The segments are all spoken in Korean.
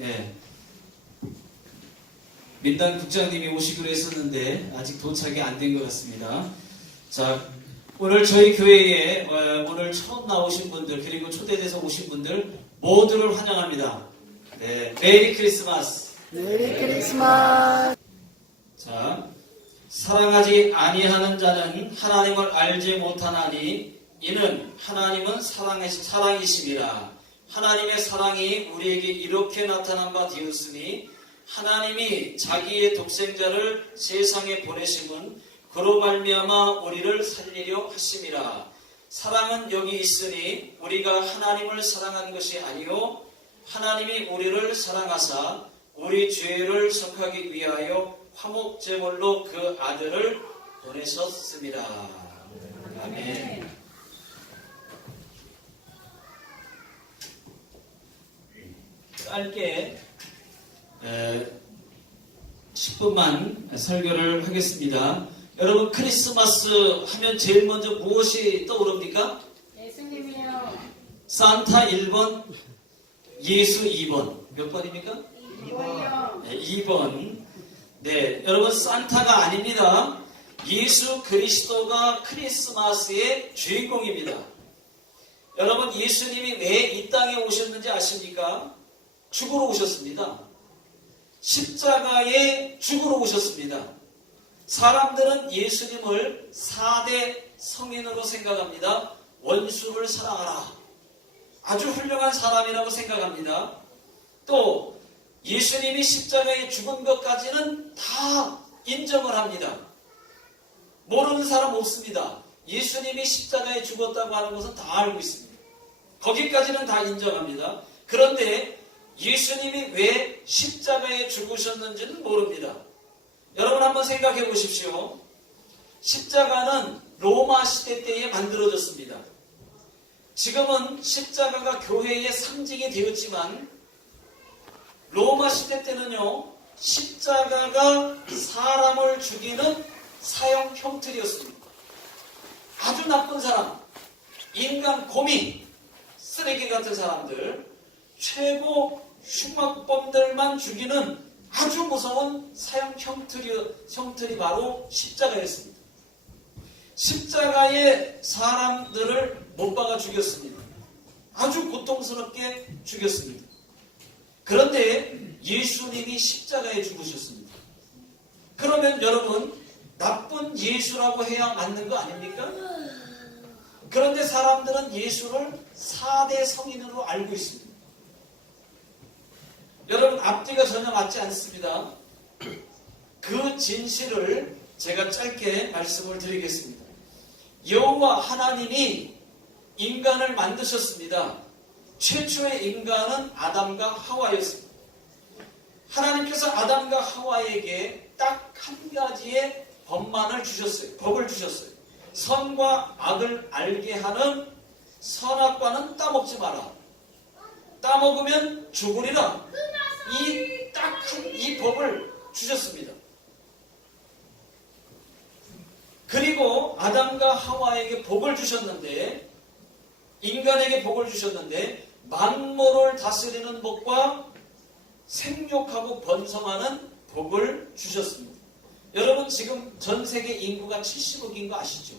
예. 민단 국장님이 오시기로 했었는데 아직 도착이 안 된 것 같습니다. 자, 오늘 저희 교회에 오늘 처음 나오신 분들 그리고 초대돼서 오신 분들 모두를 환영합니다. 네, 메리 크리스마스. 메리 크리스마스. 자, 사랑하지 아니하는 자는 하나님을 알지 못하나니 이는 하나님은 사랑이심이라. 하나님의 사랑이 우리에게 이렇게 나타난 바 되었으니 하나님이 자기의 독생자를 세상에 보내심은 그로 말미암아 우리를 살리려 하심이라. 사랑은 여기 있으니 우리가 하나님을 사랑한 것이 아니요 하나님이 우리를 사랑하사 우리 죄를 속하기 위하여 화목제물로 그 아들을 보내셨습니다. 아멘. 짧게 10분만 설교를 하겠습니다. 여러분 크리스마스 하면 제일 먼저 무엇이 떠오릅니까? 예수님이요. 산타 1번, 예수 2번. 몇 번입니까? 2번이요. 네, 2번. 네, 여러분 산타가 아닙니다. 예수 그리스도가 크리스마스의 주인공입니다. 여러분 예수님이 왜 이 땅에 오셨는지 아십니까? 죽으러 오셨습니다. 십자가에 죽으러 오셨습니다. 사람들은 예수님을 4대 성인으로 생각합니다. 원수를 사랑하라. 아주 훌륭한 사람이라고 생각합니다. 또 예수님이 십자가에 죽은 것까지는 다 인정을 합니다. 모르는 사람 없습니다. 예수님이 십자가에 죽었다고 하는 것은 다 알고 있습니다. 거기까지는 다 인정합니다. 그런데 예수님이 왜 십자가에 죽으셨는지는 모릅니다. 여러분 한번 생각해 보십시오. 십자가는 로마 시대 때에 만들어졌습니다. 지금은 십자가가 교회의 상징이 되었지만 로마 시대 때는요, 십자가가 사람을 죽이는 사형 형틀이었습니다. 아주 나쁜 사람, 인간 고민, 쓰레기 같은 사람들, 최고 흉악범들만 죽이는 아주 무서운 사형 형틀이 바로 십자가였습니다. 십자가에 사람들을 못 박아 죽였습니다. 아주 고통스럽게 죽였습니다. 그런데 예수님이 십자가에 죽으셨습니다. 그러면 여러분 나쁜 예수라고 해야 맞는 거 아닙니까? 그런데 사람들은 예수를 4대 성인으로 알고 있습니다. 여러분 앞뒤가 전혀 맞지 않습니다. 그 진실을 제가 짧게 말씀을 드리겠습니다. 여호와 하나님이 인간을 만드셨습니다. 최초의 인간은 아담과 하와였습니다. 하나님께서 아담과 하와에게 딱 한 가지의 법을 주셨어요. 선과 악을 알게 하는 선악과는 따먹지 마라. 따먹으면 죽으리라. 이 법을 주셨습니다. 그리고 아담과 하와에게 복을 주셨는데, 인간에게 복을 주셨는데, 만물을 다스리는 복과 생육하고 번성하는 복을 주셨습니다. 여러분 지금 전 세계 인구가 70억인 거 아시죠?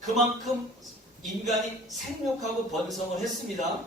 그만큼 인간이 생육하고 번성을 했습니다.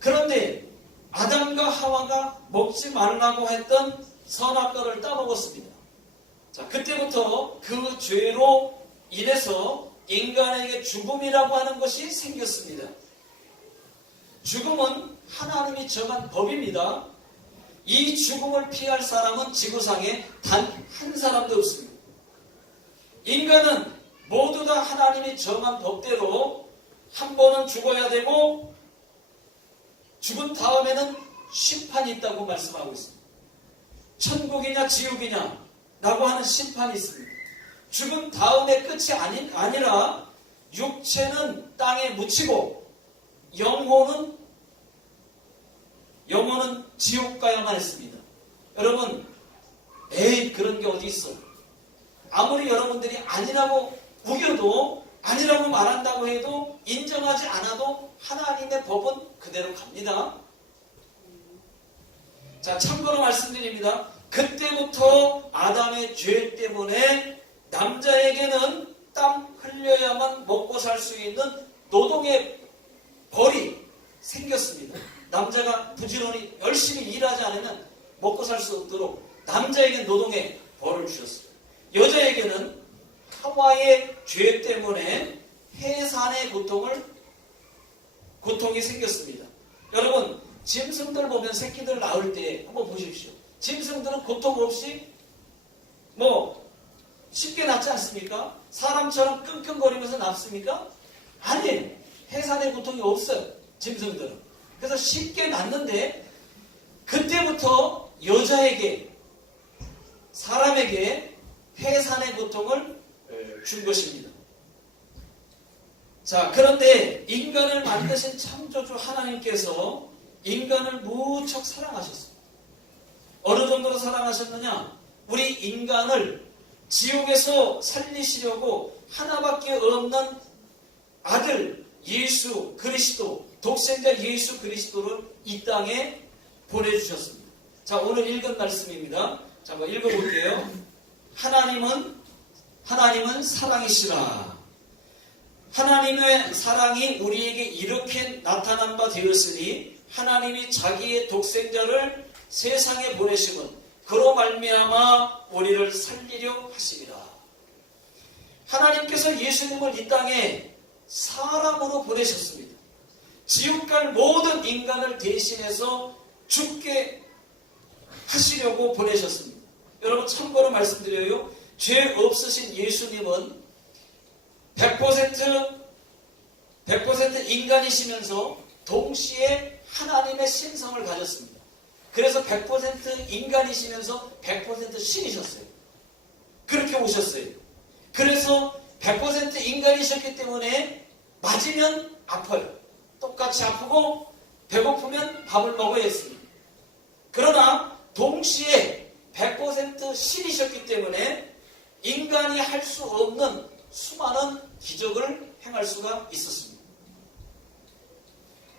그런데 아담과 하와가 먹지 말라고 했던 선악과를 따먹었습니다. 자, 그때부터 그 죄로 인해서 인간에게 죽음이라고 하는 것이 생겼습니다. 죽음은 하나님이 정한 법입니다. 이 죽음을 피할 사람은 지구상에 단 한 사람도 없습니다. 인간은 모두 다 하나님이 정한 법대로 한 번은 죽어야 되고 죽은 다음에는 심판이 있다고 말씀하고 있습니다. 천국이냐 지옥이냐 라고 하는 심판이 있습니다. 죽은 다음에 끝이 아니라 육체는 땅에 묻히고 영혼은 지옥 가야만 했습니다. 여러분 에이 그런 게 어디 있어. 아무리 여러분들이 아니라고 우겨도 아니라고 말한다고 해도 인정하지 않아도 하나님의 법은 그대로 갑니다. 자, 참고로 말씀드립니다. 그때부터 아담의 죄 때문에 남자에게는 땀 흘려야만 먹고 살 수 있는 노동의 벌이 생겼습니다. 남자가 부지런히 열심히 일하지 않으면 먹고 살 수 없도록 남자에게 노동의 벌을 주셨어요. 여자에게는 하와의 죄 때문에 해산의 고통이 생겼습니다. 여러분, 짐승들 보면 새끼들 낳을 때 한번 보십시오. 짐승들은 고통 없이 쉽게 낳지 않습니까? 사람처럼 끙끙거리면서 낳습니까? 아니에요. 해산의 고통이 없어요. 짐승들은. 그래서 쉽게 낳는데 그때부터 여자에게 사람에게 해산의 고통을 준 것입니다. 자, 그런데 인간을 만드신 창조주 하나님께서 인간을 무척 사랑하셨습니다. 어느 정도로 사랑하셨느냐? 우리 인간을 지옥에서 살리시려고 하나밖에 없는 아들 예수 그리스도, 독생자 예수 그리스도를 이 땅에 보내주셨습니다. 자, 오늘 읽은 말씀입니다. 자, 한번 읽어볼게요. 하나님은 사랑이시라. 하나님의 사랑이 우리에게 이렇게 나타난 바 되었으니 하나님이 자기의 독생자를 세상에 보내심은 그로 말미암아 우리를 살리려 하심이라. 하나님께서 예수님을 이 땅에 사람으로 보내셨습니다. 지옥 갈 모든 인간을 대신해서 죽게 하시려고 보내셨습니다. 여러분, 참고로 말씀드려요. 죄 없으신 예수님은 100% 인간이시면서 동시에 하나님의 신성을 가졌습니다. 그래서 100% 인간이시면서 100% 신이셨어요. 그렇게 오셨어요. 그래서 100% 인간이셨기 때문에 맞으면 아파요. 똑같이 아프고 배고프면 밥을 먹어야 했습니다. 그러나 동시에 100% 신이셨기 때문에 인간이 할 수 없는 수많은 기적을 행할 수가 있었습니다.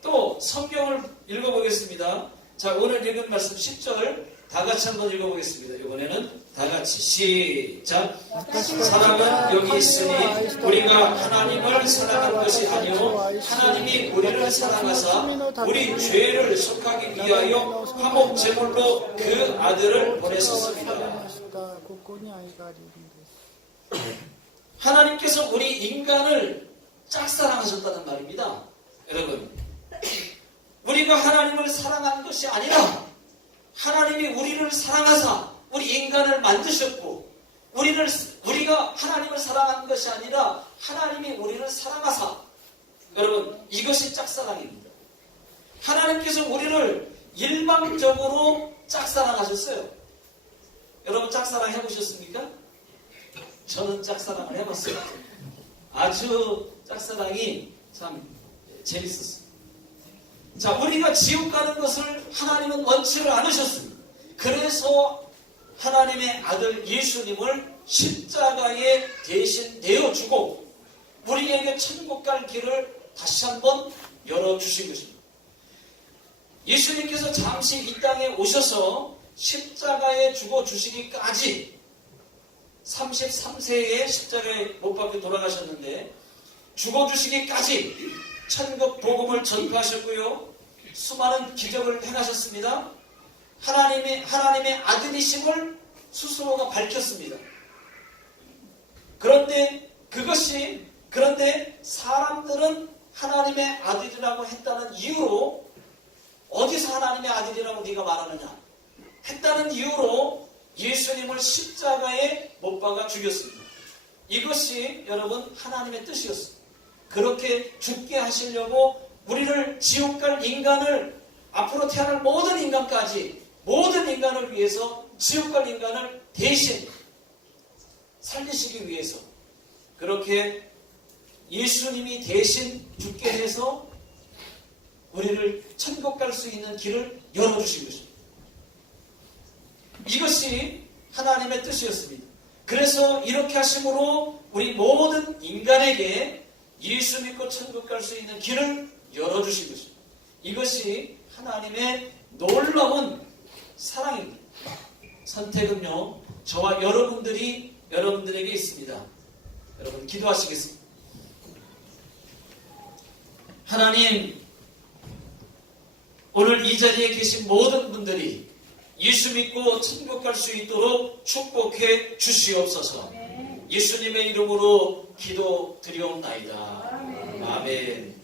또 성경을 읽어보겠습니다. 자, 오늘 읽은 말씀 10절 다 같이 한번 읽어보겠습니다. 이번에는 다 같이 시작. 사랑은 여기 있으니 우리가 하나님을 사랑한 것이 아니요 하나님이 우리를 사랑하사 우리 죄를 속하기 위하여 화목 제물로 그 아들을 보내셨습니다. 하나님께서 우리 인간을 짝사랑하셨다는 말입니다. 여러분, 우리가 하나님을 사랑한 것이 아니라 하나님이 우리를 사랑하사 우리 인간을 만드셨고 우리가 하나님을 사랑한 것이 아니라 하나님이 우리를 사랑하사, 여러분, 이것이 짝사랑입니다. 하나님께서 우리를 일방적으로 짝사랑하셨어요. 여러분, 짝사랑 해보셨습니까? 저는 짝사랑을 해봤어요. 아주 짝사랑이 참 재밌었어요. 자, 우리가 지옥 가는 것을 하나님은 원치를 않으셨습니다. 그래서 하나님의 아들 예수님을 십자가에 대신 내어주고 우리에게 천국 갈 길을 다시 한번 열어주신 것입니다. 예수님께서 잠시 이 땅에 오셔서 십자가에 죽어주시기까지 33세에 십자가에 못 박혀 돌아가셨는데 죽어주시기까지 천국 복음을 전파하셨고요. 수많은 기적을 행하셨습니다. 하나님의 아들이심을 스스로가 밝혔습니다. 그런데 사람들은 하나님의 아들이라고 했다는 이유로, 어디서 하나님의 아들이라고 네가 말하느냐 했다는 이유로 예수님을 십자가에 못 박아 죽였습니다. 이것이 여러분 하나님의 뜻이었습니다. 그렇게 죽게 하시려고 우리를 지옥 갈 인간을, 앞으로 태어날 모든 인간까지, 모든 인간을 위해서 지옥 갈 인간을 대신 살리시기 위해서 그렇게 예수님이 대신 죽게 해서 우리를 천국 갈 수 있는 길을 열어주신 것입니다. 이것이 하나님의 뜻이었습니다. 그래서 이렇게 하심으로 우리 모든 인간에게 예수 믿고 천국 갈 수 있는 길을 열어주신 것입니다. 이것이 하나님의 놀라운 사랑입니다. 선택은요, 저와 여러분들에게 있습니다. 여러분 기도하시겠습니다. 하나님, 오늘 이 자리에 계신 모든 분들이 예수 믿고 천국 갈 수 있도록 축복해 주시옵소서. 예수님의 이름으로 기도드리옵나이다. 아멘.